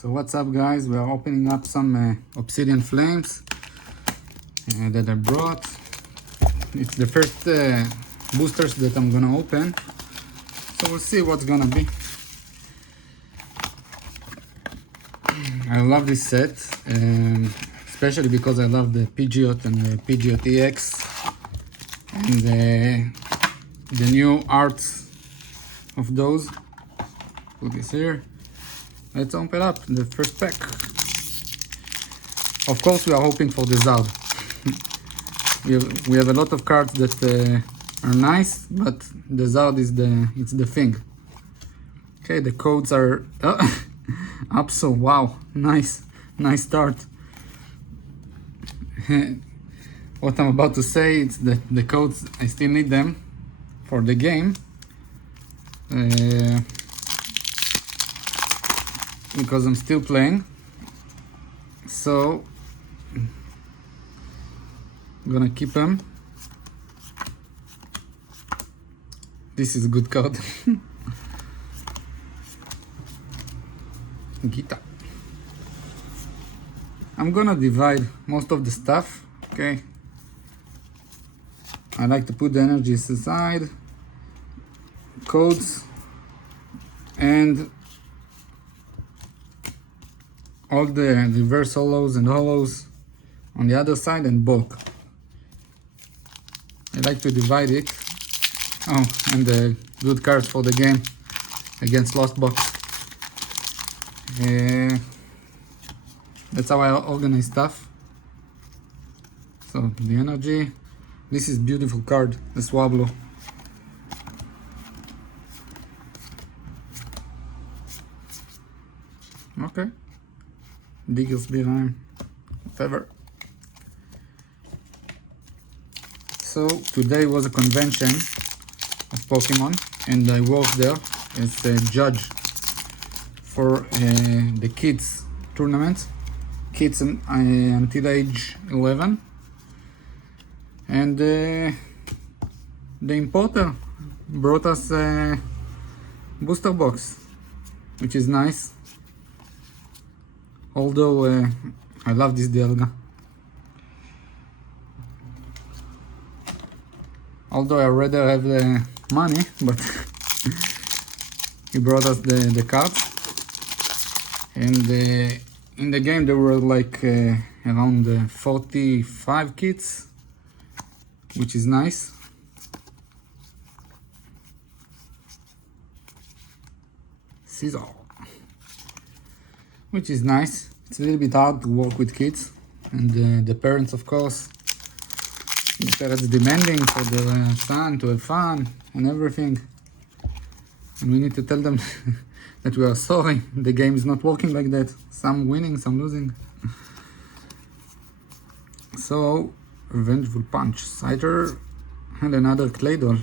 So what's up, guys? We are opening up some obsidian flames that I brought. It's the first boosters that I'm gonna open, so we'll see what's gonna be. I love this set, especially because I love the Pidgeot and the Pidgeot EX and the new arts of those. Put this here. Let's open up the first pack. Of course, we are hoping for the Zard. we have a lot of cards that are nice, but the Zard is the thing. Okay, the codes are up, so wow, nice start. What I'm about to say is that the codes, I still need them for the game. Because I'm still playing, so I'm gonna keep them. This is a good card. Gita. I'm gonna divide most of the stuff, okay? I like to put the energies aside, codes, and all the reverse hollows and hollows on the other side, and bulk. I like to divide it. Oh, and the good cards for the game against Lost Box. That's how I organize stuff. So the energy. This is beautiful card, the Swablu. Okay. Digglesby Rhyme, whatever. So today was a convention of Pokemon, and I worked there as a judge for the kids tournament, kids until age 11, and the importer brought us a booster box, which is nice. Although I love this Dialga. Although I rather have the money, but he brought us the cards. And in the game there were like around 45 kits, which is nice. Scissor. Which is nice. It's a little bit hard to work with kids, and the parents, of course, the parents demanding for their son to have fun and everything, and we need to tell them that we are sorry, the game is not working like that, some winning, some losing. So, Revengeful Punch, Cider, and another Claydol.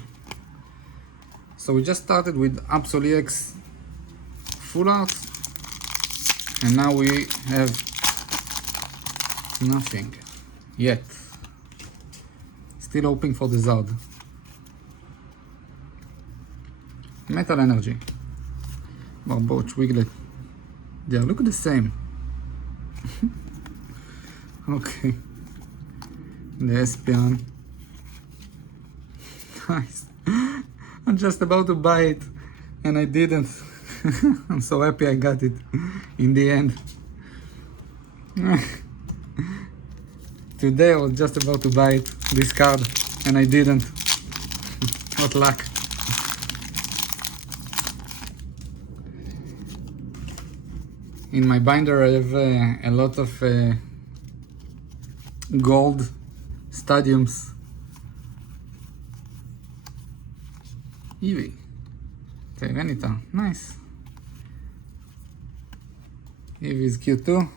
So we just started with Absol EX full art, and now we have nothing yet. Still hoping for the Zard. Metal Energy. Barboach, Wiglet. They look the same. Okay. The Espion. Nice. I'm just about to buy it, and I didn't. I'm so happy I got it in the end. Today I was just about to buy it, this card, and I didn't. What luck. In my binder I have a lot of gold stadiums. Eevee. Tyranitar, nice. Eevee is cute too.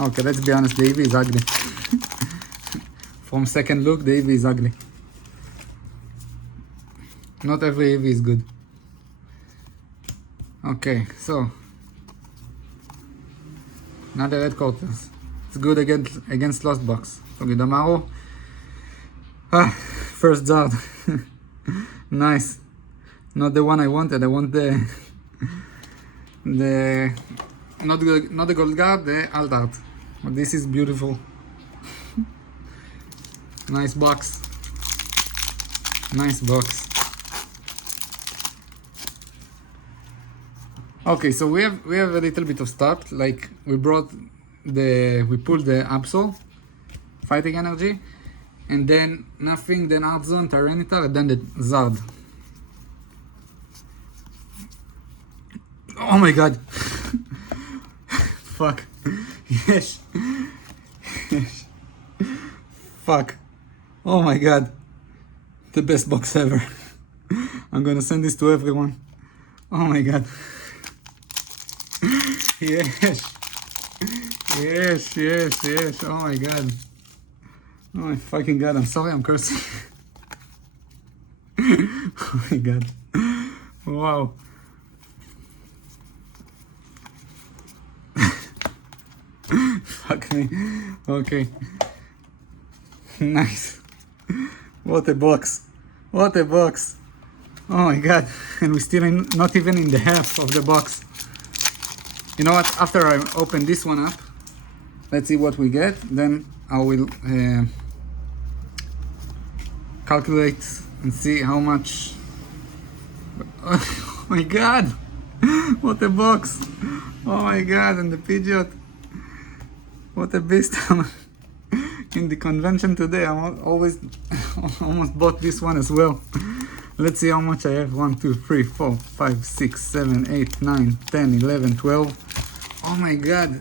Okay, let's be honest, the Eevee is ugly. From second look, the Eevee is ugly. Not every Eevee is good. Okay, so another red quarters. It's good against Lost Box. Togedemaru. First Zard. Nice. Not the one I wanted. I want the not the gold guard, the alt art. But this is beautiful. Nice box. Nice box. Okay, so we have a little bit of stuff. Like we pulled the Absol, fighting energy, and then nothing, then Art Zone, Tyranitar, and then the Zard. Oh my god. Fuck. Yes. Yes. Fuck. Oh my god. The best box ever. I'm gonna send this to everyone. Oh my god. Yes. Yes, yes, yes. Oh my god. Oh my fucking god. I'm sorry I'm cursing. Oh my god. Wow. Fuck me. Okay. Nice. What a box. What a box. Oh my god. And we're still not even in the half of the box. You know what? After I open this one up, let's see what we get. Then I will calculate and see how much. Oh my god. What a box. Oh my god. And the Pidgeot. What a beast. In the convention today, I almost bought this one as well. Let's see how much I have. 1, 2, 3, 4, 5, 6, 7, 8, 9, 10, 11, 12. Oh my god.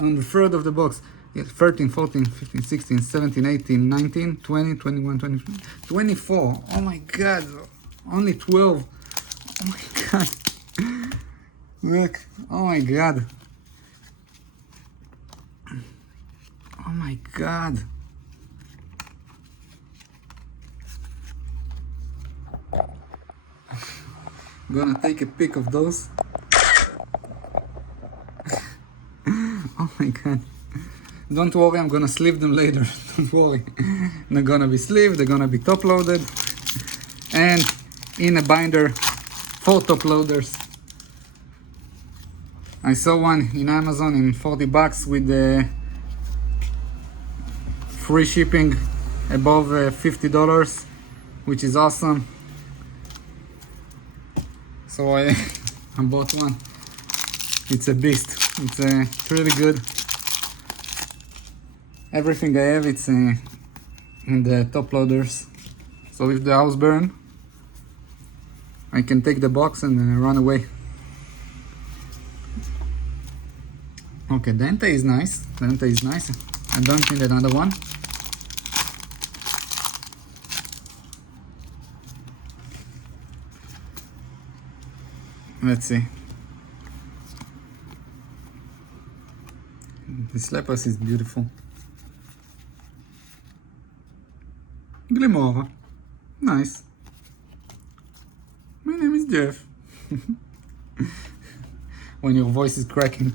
On the third of the box. Yeah, 13, 14, 15, 16, 17, 18, 19, 20, 21, 22, 24. Oh my god. Only 12. Oh my god. Look. Oh my god. Oh my god. I'm gonna take a pic of those. Oh my god. Don't worry, I'm gonna sleeve them later. Don't worry. They're gonna be sleeved, they're gonna be top loaded. And in a binder for top loaders. I saw one in Amazon in 40 bucks with the free shipping above $50, which is awesome. So I bought one. It's a beast. It's really good. Everything I have, it's in the top loaders. So if the house burn, I can take the box and run away. Okay, Dente is nice. Dente is nice. I don't need another one. Let's see. The Slappers is beautiful. Glimora. Nice. My name is Jeff. When your voice is cracking.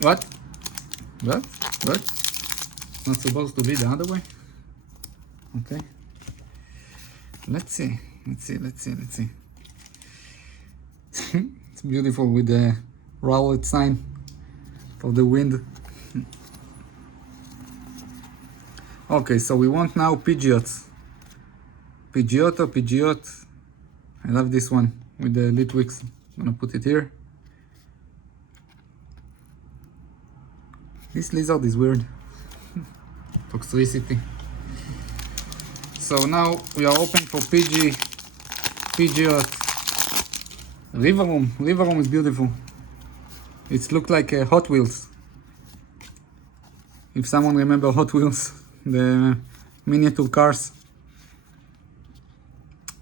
What? What? What? Not supposed to be the other way? Okay. Let's see. Let's see, let's see, let's see. It's beautiful with the Rowlet sign for the wind. Okay, so we want now Pidgeots. Pidgeot. I love this one with the Litwix. I'm gonna put it here. This lizard is weird. Toxicity. So now we are open for Pidgeot. Rivaroom is beautiful. It looked like Hot Wheels. If someone remember Hot Wheels, the miniature cars.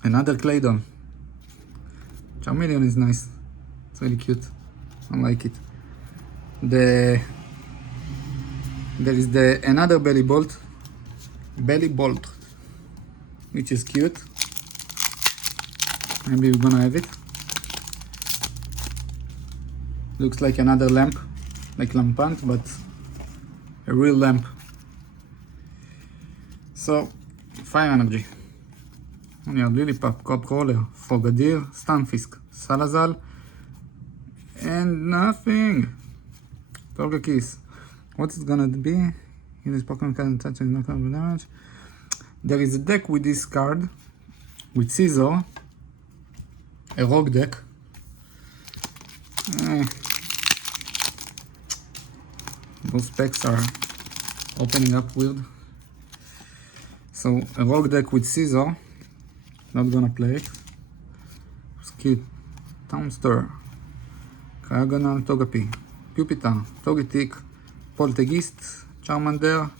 Another Claydon. Charmeleon is nice. It's really cute. I like it. There is another Belly Bolt, which is cute. Maybe we're gonna have it. Looks like another lamp, like Lampant, but a real lamp. So, fire energy. Oniard, Lilipop, Crop Crawler, Frogadier, Stunfisk, Salazal, and nothing. Torgekiss. What's it gonna be? In this Pokemon card, touching no damage. There is a deck with this card, with Scizor, a rogue deck. Those specs are opening up weird. So a rogue deck with Scizor, not gonna play it. It's cute. Townster, Cryogonal, Togepi, Pupitar, Togetic, Poltegeist, Charmander.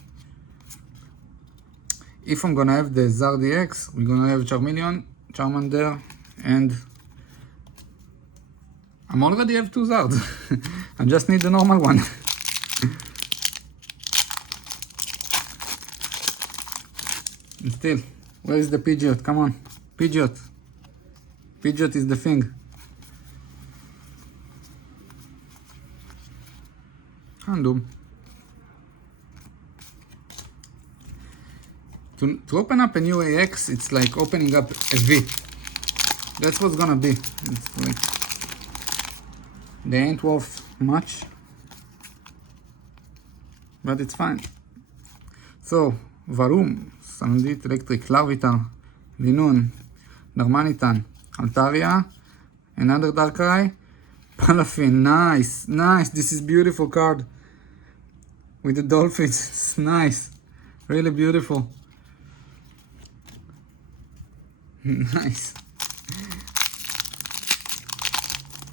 If I'm gonna have the Zardy X, we're gonna have Charmeleon, Charmander, and I'm already have 2 Zards. I just need the normal one. And still, where is the Pidgeot? Come on, Pidgeot. Pidgeot is the thing. Handum. To open up a new AX, it's like opening up a V. That's what's gonna be. It's like they ain't worth much, but it's fine. So, Varum, Salandit, Electric, Larvitar, Linoon, Darmanitan, Altaria, another Darkrai, Palafin. Nice, nice. This is beautiful card with the dolphins. It's nice, really beautiful. Nice.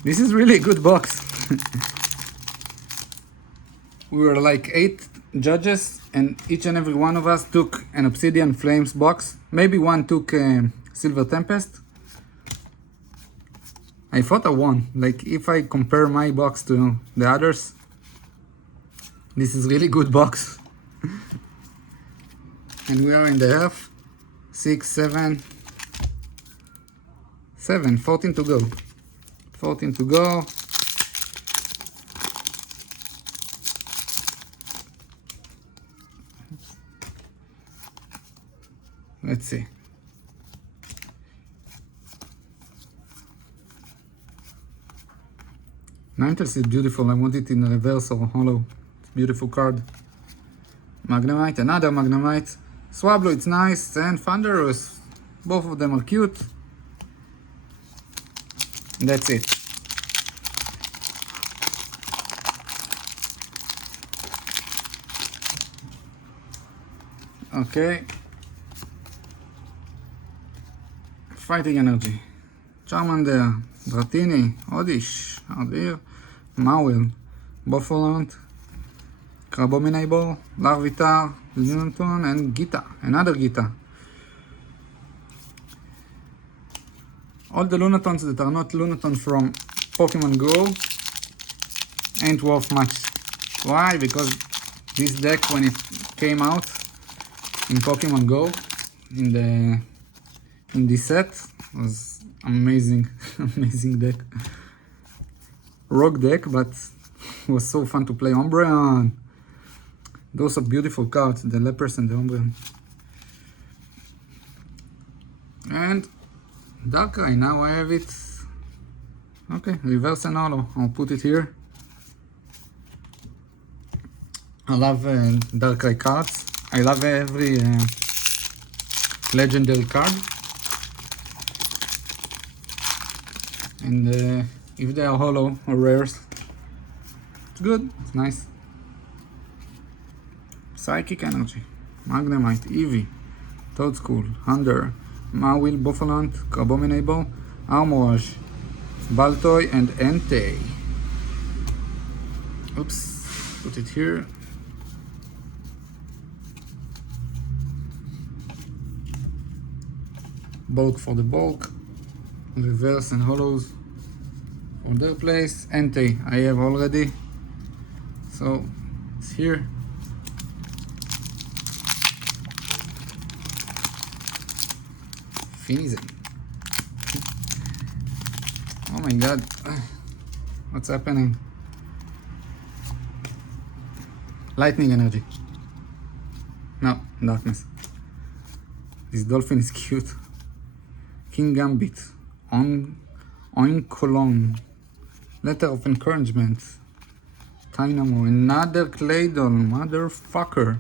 This is really a good box. We were like 8 judges, and each and every one of us took an Obsidian Flames box. Maybe one took Silver Tempest. I thought I won. Like, if I compare my box to the others, this is really good box. And we are in the half. 6, 7, 14 to go. 14 to go. Let's see. Ninetales is beautiful. I want it in reverse or hollow. It's a beautiful card. Magnemite, another Magnemite. Swablu, it's nice. And Thunderous. Both of them are cute. And that's it. Okay. Fighting Energy. Charmander, Dratini, Oddish, Ardir, Mawil, Boffalont, Crabominable, Larvitar, Lunatone, and Gita. Another Gita. All the Lunatones that are not Lunatone from Pokemon Go ain't worth much. Why? Because this deck, when it came out in Pokemon Go, in this set, was amazing. Amazing deck. Rogue deck, but it was so fun to play. Umbreon. Those are beautiful cards, the Lepers and the Umbreon. And Darkrai, now I have it. Okay, reverse and holo. I'll put it here. I love Darkrai cards. I love every legendary card. And if they are hollow or rares, it's good, it's nice. Psychic Energy, Magnemite, Eevee, Toadscool, Hunter, Mawil, Boffalont, Crabominable, Armorage, Baltoy, and Entei. Oops, put it here. Bulk for the bulk, reverse and hollows for their place. Entei I have already, so it's here. Finizen. Oh my god, what's happening? Lightning Energy. No, Darkness. This dolphin is cute. King Gambit, on Cologne, Letter of Encouragement, Dynamo, another Claydol, motherfucker.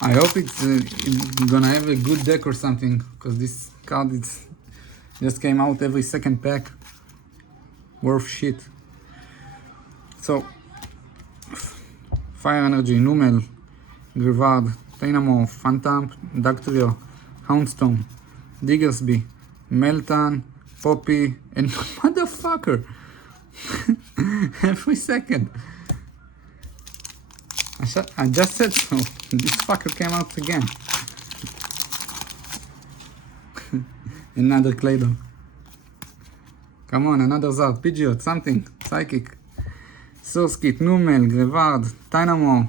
I hope it's gonna have a good deck or something, because this card just came out every second pack. Worth shit. So, Fire Energy, Numel, Grivard, Dynamo, Phantom, Dactrio, Houndstone, Diggersby, Meltan, Poppy, and motherfucker! Every second. I just said so. This fucker came out again. Another Claydol. Come on, another Zard, Pidgeot, something, Psychic. Source-Kit, Numel, Grevard, Dynamo,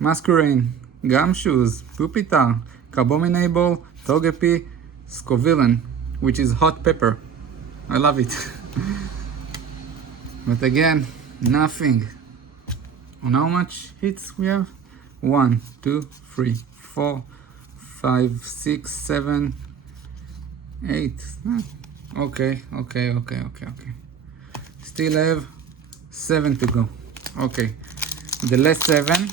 Masquerain, Gumshoes, Pupitar, Carbominable, Togepi, Scovillain, which is hot pepper. I love it. But again, nothing. And how much hits we have? 1, 2, 3, 4, 5, 6, 7, 8. Okay. Still have 7 to go. Okay. The last 7,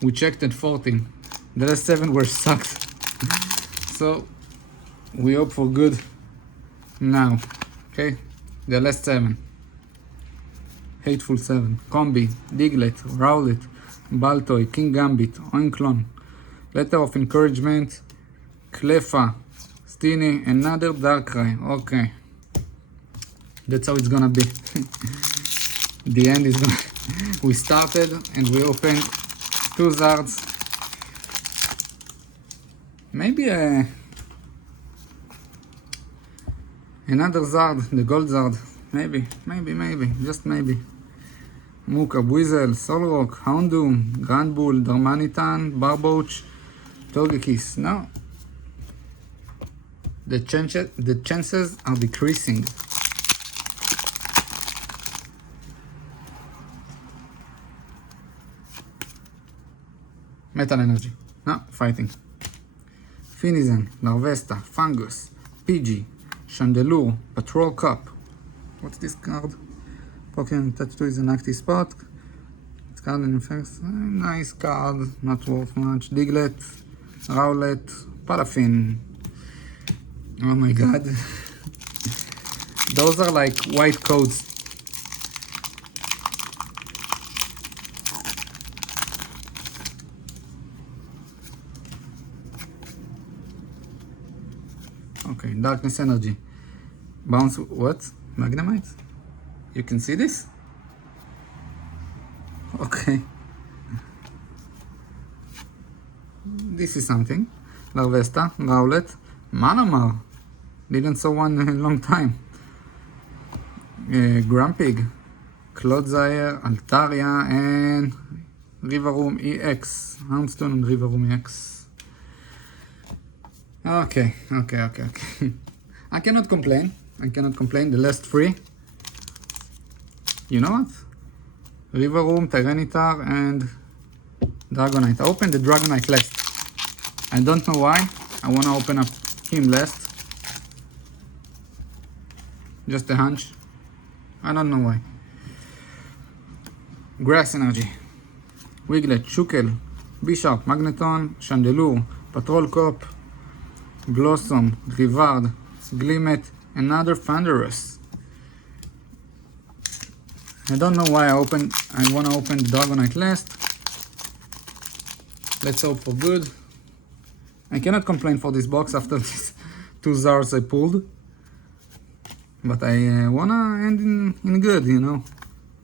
we checked at 14. The last 7 were sucked. So, we hope for good now. Okay. The last 7. Hateful 7, Combi, Diglett, Rowlet, Baltoy, King Gambit, Oinklon, Letter of Encouragement, Cleffa, Steenee, another Darkrai. Okay. That's how it's gonna be. The end is gonna... We started and we opened 2 Zards. Maybe another Zard, the Gold Zard. Maybe, just maybe. Muka, Buizel, Solrock, Houndoom, Granbull, Darmanitan, Barboach, Togekiss. No. The chances are decreasing. Metal Energy. No, fighting. Finizen, Larvesta, Fungus, Pidgey, Chandelure, Patrol Cup. What's this card? Pokemon Touch 2 is an active spot. It's card in effect. Nice card, not worth much. Diglett, Rowlet, Palafin. Oh my god. Those are like white codes. Okay, Darkness Energy. Bounce, what? Magnemite? You can see this? Okay. This is something. Larvesta, Rowlet, Malamar. Didn't saw one in a long time. Grumpig, Clodsire, Altaria, and Rivaroom EX. Houndstone and Rivaroom EX. Okay. I cannot complain. The last 3. You know what? Rivaroom, Tyranitar, and Dragonite. I opened the Dragonite last. I don't know why. I want to open up him last. Just a hunch. I don't know why. Grass Energy. Wiglet, Shukel, Bishop, Magneton, Chandelure, Patrol Cop, Blossom, Grivard, Glimmet, another Thunderous. I don't know why I want to open the Dragonite last. Let's hope for good. I cannot complain for this box after these 2 Zars I pulled. But I wanna end in good, you know.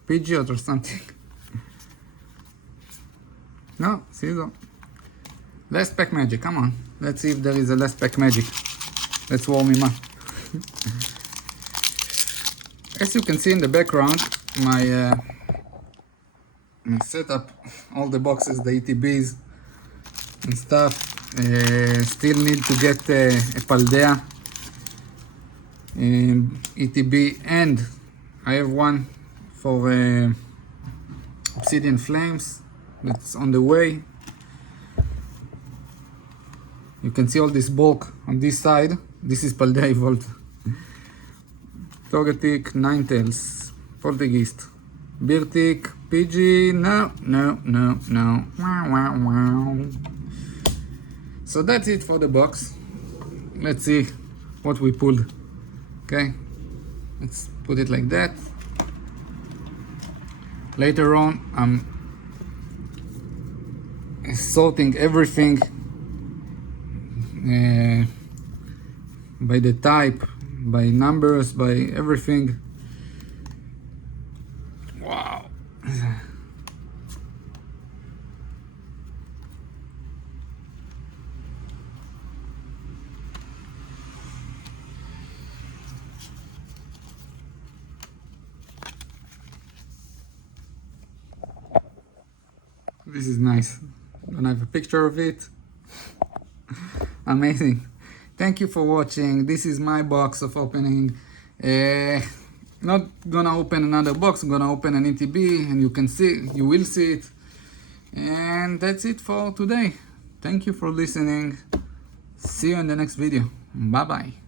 Pidgeot or something. No, see you go. Last pack magic, come on. Let's see if there is a last pack magic. Let's warm him up. As you can see in the background, my setup, all the boxes, the ETBs and stuff, still need to get a Paldea ETB, and I have one for Obsidian Flames that's on the way. You can see all this bulk on this side. This is Paldea Volt. Togetic, Ninetales, Poltergeist, Beartic, PG, no. Wow, wow, wow. So that's it for the box. Let's see what we pulled. Okay, let's put it like that. Later on, I'm sorting everything by the type, by numbers, by everything. Wow. This is nice. Don't have a picture of it. Amazing. Thank you for watching. This is my box of opening. Not gonna open another box. I'm gonna open an ETB, and you will see it. And that's it for today. Thank you for listening. See you in the next video. Bye bye.